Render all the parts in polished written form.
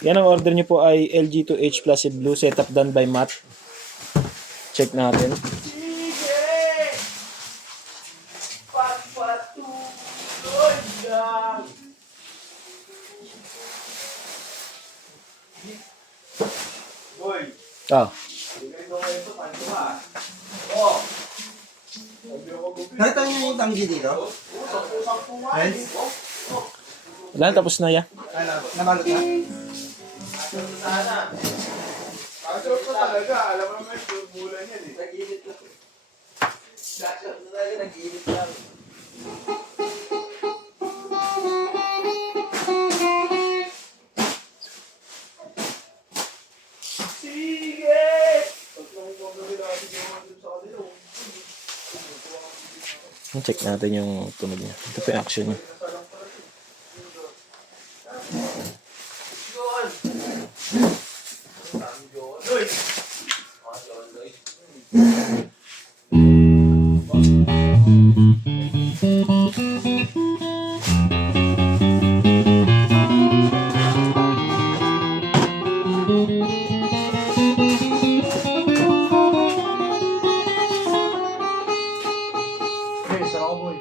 Yan ang order nyo po ay LG2H Plus Blue setup done by Matt. Check natin. Ah. Nakita niyo yung tanggi dito? Friends? Wala, tapos na ya. Ano? Nabalot na? Kasot ko talaga, alam mo naman yung bulan yan eh. Nag-init lang. Kasot na talaga, nag-init lang. Sige! Pag naman kung gawin natin yung mga dun sa kanila. Check natin yung tunog niya. Ito po yung action niya. Hey, sarap ko boy.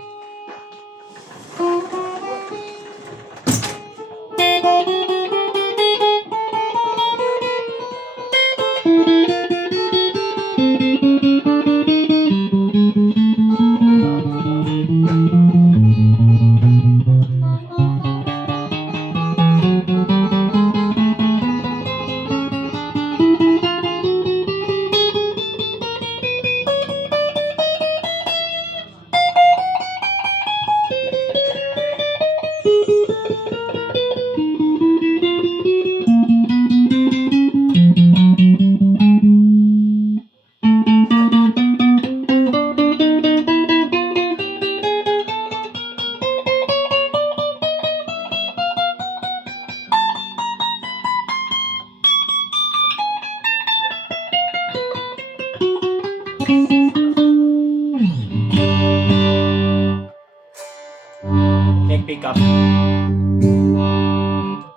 Neck pickup.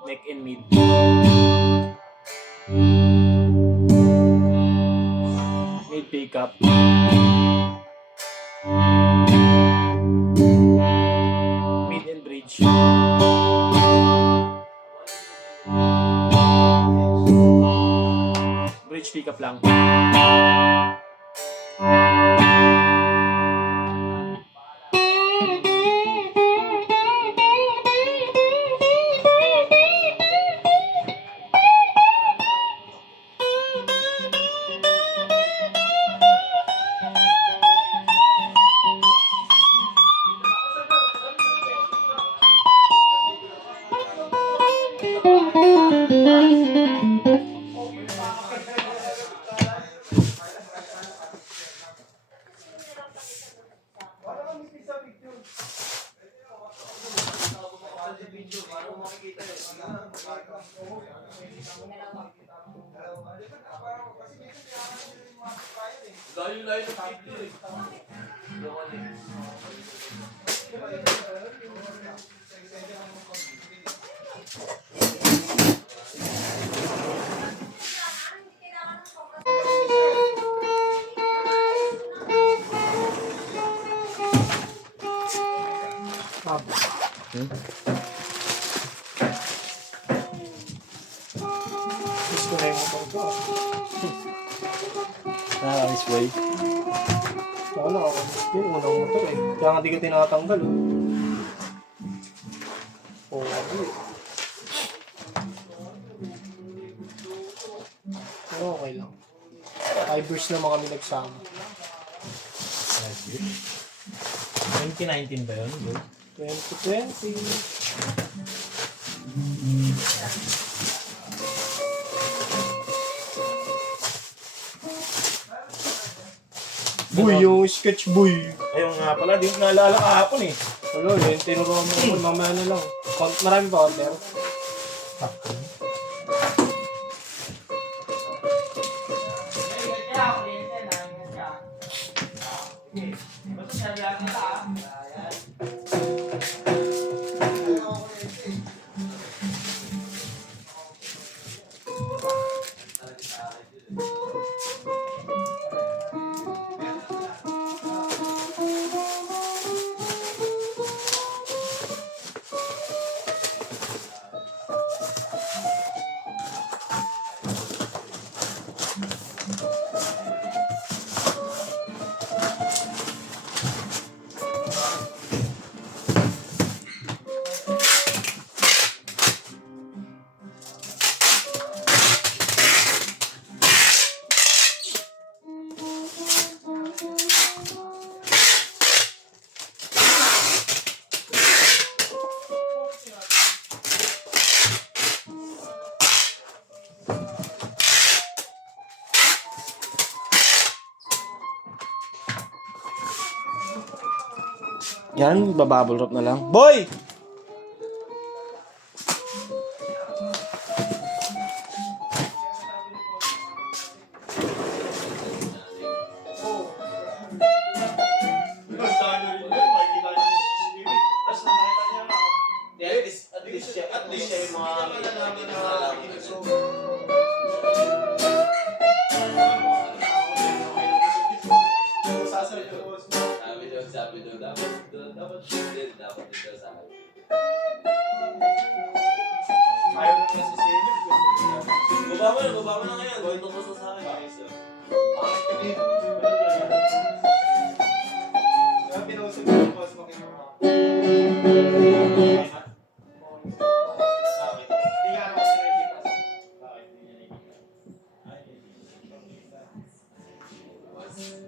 Neck and mid. Mid pickup. Mid and bridge. Bridge pickup lang. Layo-layo ng picture eh. Gusto na yung motor ko. This way. Wala ako. Yung unang motor eh. Kaya nga di ka tinatanggal oh. Oo, okay. Pero okay lang. 5 years naman kami nagsama. 2019 ba yun? 2020. Boy, yung sketch boy. Ayun nga pala, di ko naalala kahapon eh. Ano, yung tinuruan mo naman, mamaya na lang. Marami pa order. Yan, babubble wrap na lang. Boy! At least siya yung mga malalaman na so sabi daw dapat dito sa akin. Ayaw mo na si Silip. Baba mo na ngayon. Ito ko sa akin. Kaya pinausap ko yung boss mo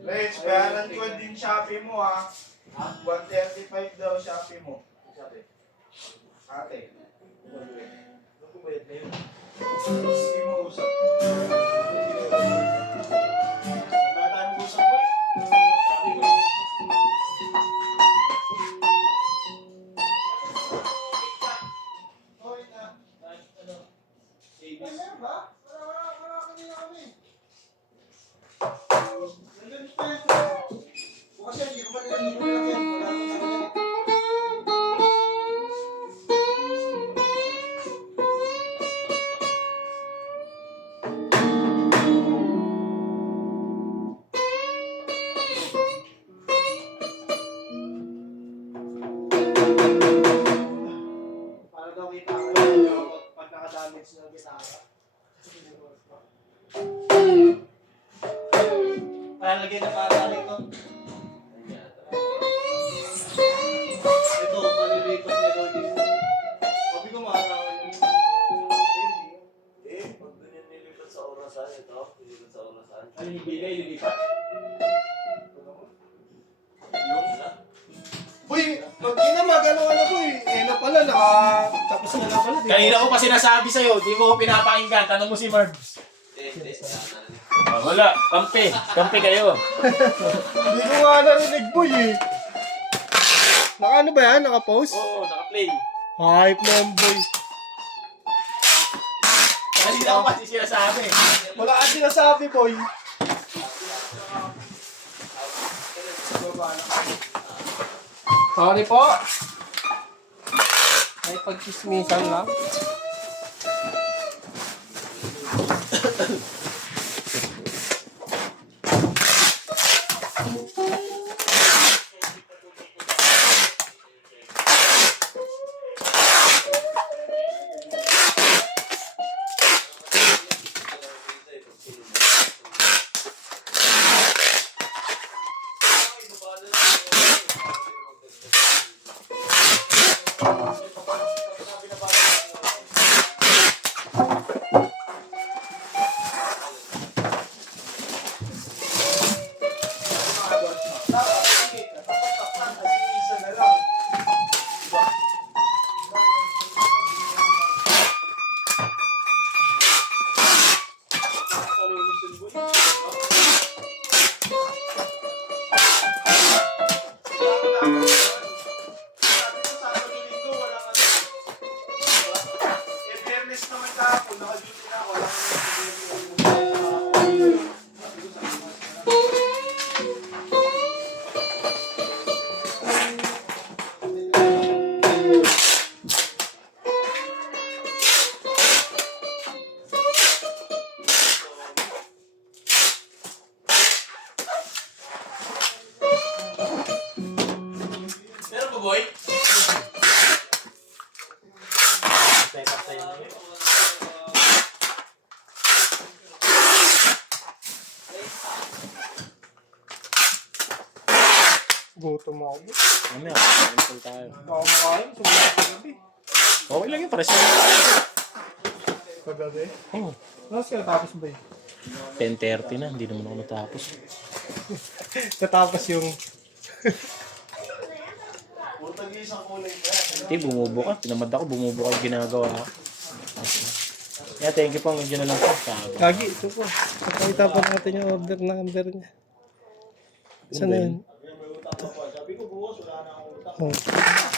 Rich, bayaran ko din Shopee mo ha. 135 daw Shopee mo. Ate. Ano ba yun? Sige mo usap. Wala tayong usap boy. Sabi ko. Hoy na. Ano? Wala ba? Wala kami. Bukas yan, hindi ko pa nila lang yan. Wala akong sabi. Para daw kita ko pag nakadamage ng gitara. Para lagay na para ito. Ito, palilipat niya daw dito. Sabi ko makakawin yung pag doon yung nilipat sa orasan, ito, nilipat sa orasan. Ano yung bigay, nilipat? Yung na? Uy, magkinamagano ka na po eh. Eh na pala, tapos na na pala. Kanina ko pa sinasabi sa'yo, di mo ko pinapakinggan. Tanong mo si Marbs. Wala, kampi kayo. Hindi ko nga narinig boy eh. Naka ano ba yan? Naka-post? Oo, naka-play. Hype na yan boy. Kanina ko pa sinasabi. Wala ka sinasabi boy. Sorry po. Ay pagkismisan lang. Boy? Gutom ako. Mamaya, cancel tayo. Baka makain. Sumulak sa gabi. Okay lang yung presyo. Kagabi? Oo. Mas ka natapos ba yun? 10:30 na, hindi naman ako natapos. Natapos yung... Hindi, bumubo ka. Tinamad ako, bumubo ka yung ginagawa ko. Yeah, thank you po. Nandiyan na lang po. Sabi. Kagi, ito po. Pakita pa natin yung order na number niya. Saan na yun? Sabi ko bukas, wala na akong utang. Oh.